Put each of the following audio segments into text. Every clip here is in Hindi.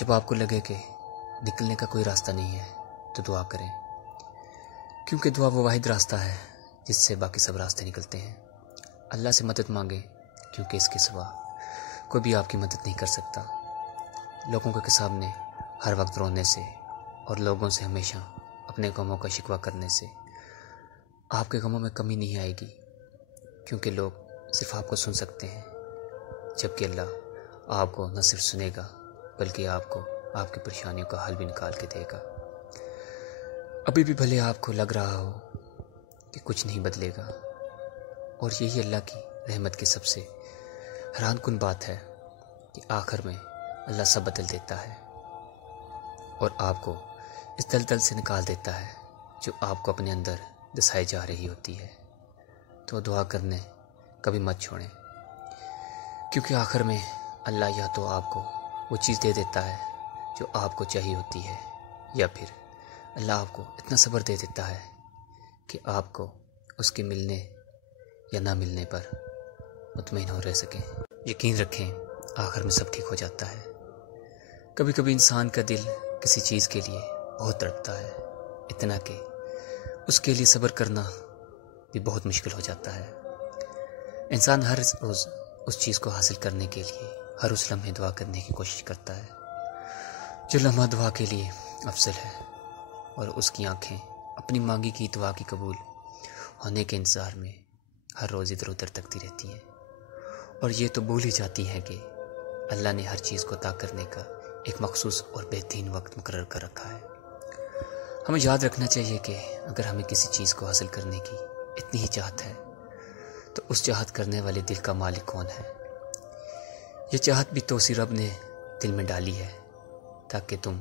जब आपको लगे कि निकलने का कोई रास्ता नहीं है तो दुआ करें, क्योंकि दुआ वो वाहिद रास्ता है जिससे बाकी सब रास्ते निकलते हैं। अल्लाह से मदद मांगें, क्योंकि इसके सिवा कोई भी आपकी मदद नहीं कर सकता। लोगों के सामने हर वक्त रोने से और लोगों से हमेशा अपने गमों का शिकवा करने से आपके गमों में कमी नहीं आएगी, क्योंकि लोग सिर्फ आपको सुन सकते हैं, जबकि अल्लाह आपको न सिर्फ सुनेगा बल्कि आपको आपकी परेशानियों का हल भी निकाल के देगा। अभी भी भले आपको लग रहा हो कि कुछ नहीं बदलेगा, और यही अल्लाह की रहमत की सबसे हैरानकुन बात है कि आखिर में अल्लाह सब बदल देता है और आपको इस दलदल से निकाल देता है जो आपको अपने अंदर दसाई जा रही होती है। तो दुआ करने कभी मत छोड़ें, क्योंकि आखिर में अल्लाह या तो आपको वो चीज़ दे देता है जो आपको चाहिए होती है, या फिर अल्लाह आपको इतना सब्र दे देता है कि आपको उसके मिलने या ना मिलने पर मुतमईन हो रह सकें। यकीन रखें, आखिर में सब ठीक हो जाता है। कभी कभी इंसान का दिल किसी चीज़ के लिए बहुत तड़पता है, इतना कि उसके लिए सब्र करना भी बहुत मुश्किल हो जाता है। इंसान हर रोज़ उस चीज़ को हासिल करने के लिए हर उस लम्हे दुआ करने की कोशिश करता है जो लम्हा दुआ के लिए अफजल है, और उसकी आंखें अपनी मांगी की दुआ की कबूल होने के इंतज़ार में हर रोज़ इधर उधर तकती रहती हैं, और ये तो भूल ही जाती हैं कि अल्लाह ने हर चीज़ को अता करने का एक मखसूस और बेहतरीन वक्त मुकर्रर कर रखा है। हमें याद रखना चाहिए कि अगर हमें किसी चीज़ को हासिल करने की इतनी ही चाहत है तो उस चाहत करने वाले दिल का मालिक कौन है। ये चाहत भी तो उसी रब ने दिल में डाली है ताकि तुम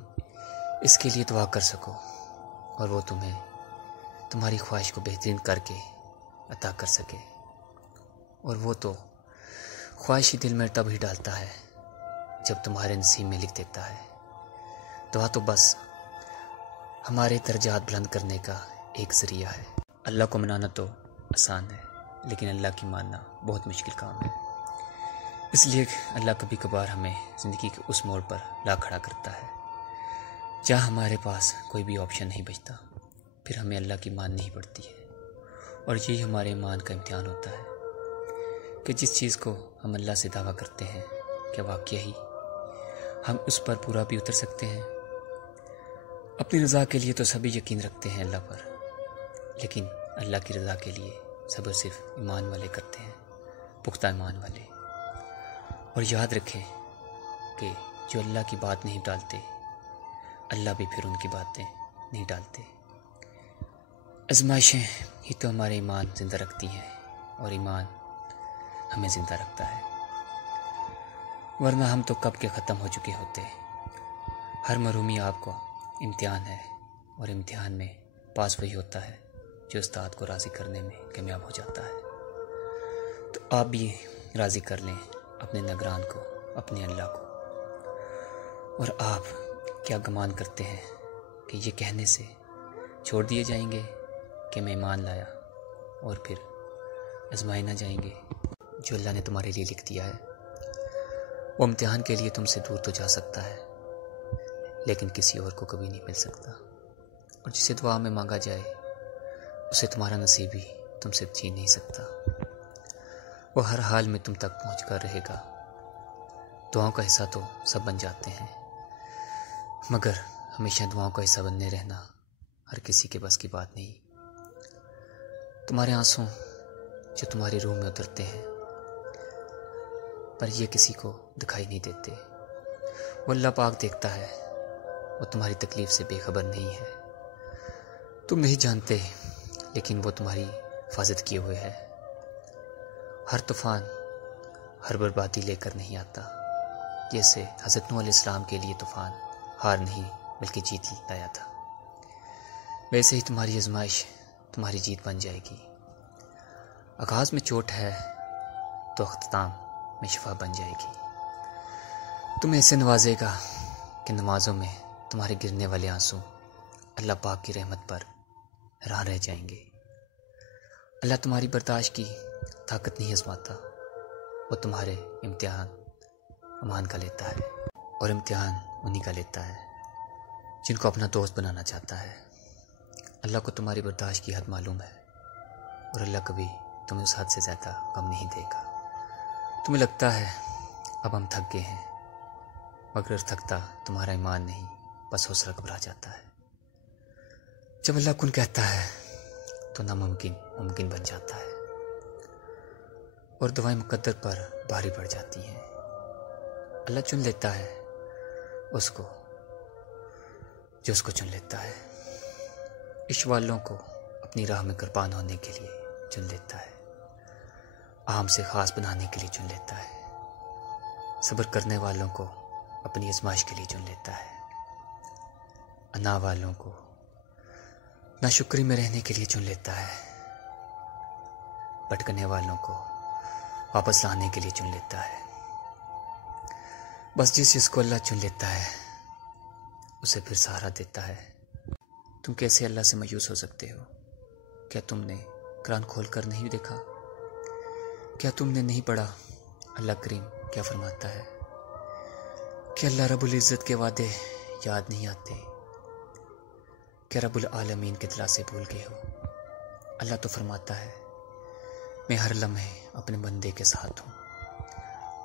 इसके लिए दुआ कर सको, और वो तुम्हें तुम्हारी ख्वाहिश को बेहतरीन करके अता कर सके। और वो तो ख्वाहिश ही दिल में तब ही डालता है जब तुम्हारे नसीब में लिख देता है। दुआ तो बस हमारे दर्जात बुलंद करने का एक ज़रिया है। अल्लाह को मनाना तो आसान है, लेकिन अल्लाह की मानना बहुत मुश्किल काम है। इसलिए अल्लाह कभी कभार हमें ज़िंदगी के उस मोड़ पर ला खड़ा करता है जहाँ हमारे पास कोई भी ऑप्शन नहीं बचता, फिर हमें अल्लाह की माननी ही पड़ती है। और यही हमारे ईमान का इम्तिहान होता है कि जिस चीज़ को हम अल्लाह से दावा करते हैं, क्या वाकई ही हम उस पर पूरा भी उतर सकते हैं। अपनी रज़ा के लिए तो सभी यकीन रखते हैं अल्लाह पर, लेकिन अल्लाह की रज़ा के लिए सब्र सिर्फ ईमान वाले करते हैं, पुख्ता ईमान वाले। और याद रखें कि जो अल्लाह की बात नहीं टालते, अल्लाह भी फिर उनकी बातें नहीं टालते। आज़माइशें ही तो हमारे ईमान ज़िंदा रखती हैं, और ईमान हमें ज़िंदा रखता है, वरना हम तो कब के ख़त्म हो चुके होते। हर मरूमी आपको इम्तिहान है, और इम्तिहान में पास वही होता है जो उस्ताद को राज़ी करने में कामयाब हो जाता है। तो आप भी राज़ी कर लें अपने निगरान को, अपने अल्लाह को। और आप क्या गुमान करते हैं कि ये कहने से छोड़ दिए जाएंगे कि मैं ईमान लाया, और फिर आजमाए ना जाएंगे? जो अल्लाह ने तुम्हारे लिए लिख दिया है वो इम्तिहान के लिए तुमसे दूर तो जा सकता है, लेकिन किसी और को कभी नहीं मिल सकता। और जिसे दुआ में मांगा जाए उसे तुम्हारा नसीब ही तुमसे छीन नहीं सकता। वो हर हाल में तुम तक पहुँच कर रहेगा। दुआओं का हिस्सा तो सब बन जाते हैं, मगर हमेशा दुआओं का हिस्सा बनने रहना हर किसी के बस की बात नहीं। तुम्हारे आंसू जो तुम्हारी रूह में उतरते हैं, पर ये किसी को दिखाई नहीं देते। वो अल्लाह पाक देखता है, वो तुम्हारी तकलीफ़ से बेखबर नहीं है। तुम नहीं जानते, लेकिन वो तुम्हारी हिफाजत किए हुए है। हर तूफ़ान हर बर्बादी लेकर नहीं आता। जैसे हज़रत नूह अलैहिस्सलाम के लिए तूफ़ान हार नहीं बल्कि जीत लाया था, वैसे ही तुम्हारी आजमाइश तुम्हारी जीत बन जाएगी। आगाज़ में चोट है तो अख्ताम में शिफा बन जाएगी। तुम्हें ऐसे नवाजेगा कि नमाज़ों में तुम्हारे गिरने वाले आंसू अल्लाह पाक की रहमत पर हैरान रह जाएंगे। अल्लाह तुम्हारी बर्दाश्त की ताकत नहीं आजमाता, वो तुम्हारे इम्तिहान ईमान का लेता है, और इम्तिहान उन्हीं का लेता है जिनको अपना दोस्त बनाना चाहता है। अल्लाह को तुम्हारी बर्दाश्त की हद मालूम है और अल्लाह कभी तुम्हें उस हद से ज़्यादा गम नहीं देगा। तुम्हें लगता है अब हम थक गए हैं, मगर थकता तुम्हारा ईमान नहीं, बस हौसला घबरा जाता है। जब अल्लाह कुन कहता है तो नामुमकिन मुमकिन बन जाता है और दुआएं मुकद्दर पर भारी पड़ जाती हैं। अल्लाह चुन लेता है उसको जो उसको चुन लेता है। इश्क वालों को अपनी राह में कुर्बान होने के लिए चुन लेता है, आम से ख़ास बनाने के लिए चुन लेता है, सब्र करने वालों को अपनी आज़माइश के लिए चुन लेता है, अना वालों को नाशुक्री में रहने के लिए चुन लेता है, भटकने वालों को वापस लाने के लिए चुन लेता है। बस जिस चीज़ को अल्लाह चुन लेता है उसे फिर सहारा देता है। तुम कैसे अल्लाह से मायूस हो सकते हो? क्या तुमने कुरान खोल कर नहीं देखा? क्या तुमने नहीं पढ़ा अल्लाह करीम क्या फरमाता है? क्या अल्लाह रब्बुल इज़्ज़त के वादे याद नहीं आते? क्या रब्बुल आलमीन के दिलासे भूल गए हो? अल्लाह तो फरमाता है मैं हर लम्हे अपने बंदे के साथ हूँ,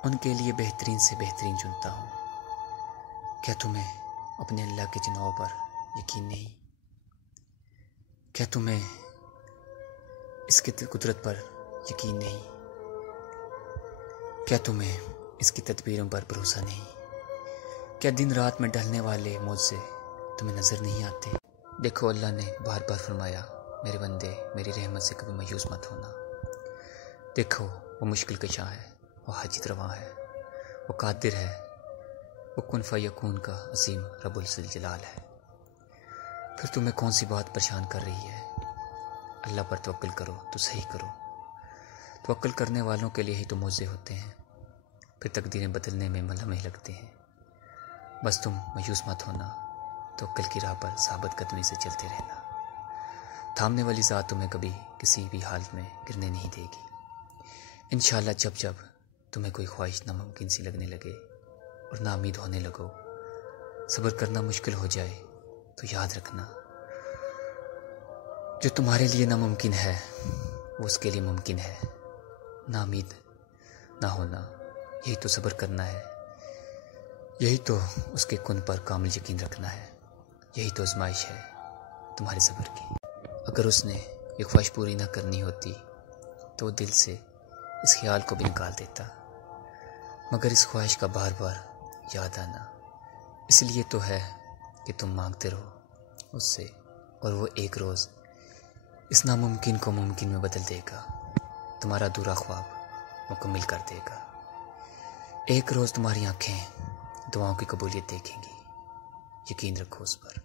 उनके लिए बेहतरीन से बेहतरीन चुनता हूँ। क्या तुम्हें अपने अल्लाह के चुनाव पर यकीन नहीं? क्या तुम्हें इसकी कुदरत पर यकीन नहीं? क्या तुम्हें इसकी तदबीरों पर भरोसा नहीं? क्या दिन रात में ढलने वाले मौजे तुम्हें नज़र नहीं आते? देखो अल्लाह ने बार बार फरमाया मेरे बंदे मेरी रहमत से कभी मायूस मत होना। देखो वो मुश्किल कशा है, वो हाजित रवा है, वो कादिर है, वो कुन फयकून का अजीम रब्बुल जलाल है। फिर तुम्हें कौन सी बात परेशान कर रही है? अल्लाह पर तवक्कुल करो तो सही करो। तवक्कुल करने वालों के लिए ही तो मौजे होते हैं, फिर तकदीरें बदलने में लम्हे लगते हैं। बस तुम मायूस मत होना, तवक्कुल की राह पर साबित कदमी से चलते रहना। थामने वाली ज़ात तुम्हें कभी किसी भी हालत में गिरने नहीं देगी। इंशाअल्लाह जब जब तुम्हें कोई ख्वाहिश नामुमकिन सी लगने लगे और नाउम्मीद होने लगो, सब्र करना मुश्किल हो जाए, तो याद रखना जो तुम्हारे लिए नामुमकिन है वो उसके लिए मुमकिन है। नाउम्मीद ना होना, यही तो सब्र करना है, यही तो उसके कुन पर कामिल यकीन रखना है, यही तो आज़माइश है तुम्हारे सब्र की। अगर उसने ये ख्वाहिश पूरी ना करनी होती तो दिल से इस ख्याल को भी निकाल देता, मगर इस ख्वाहिश का बार बार याद आना इसलिए तो है कि तुम मांगते रहो उससे, और वो एक रोज़ इस नामुमकिन को मुमकिन में बदल देगा, तुम्हारा अधूरा ख्वाब मुकम्मल कर देगा। एक रोज़ तुम्हारी आंखें दुआओं की कबूलियत देखेंगी, यकीन रखो उस पर।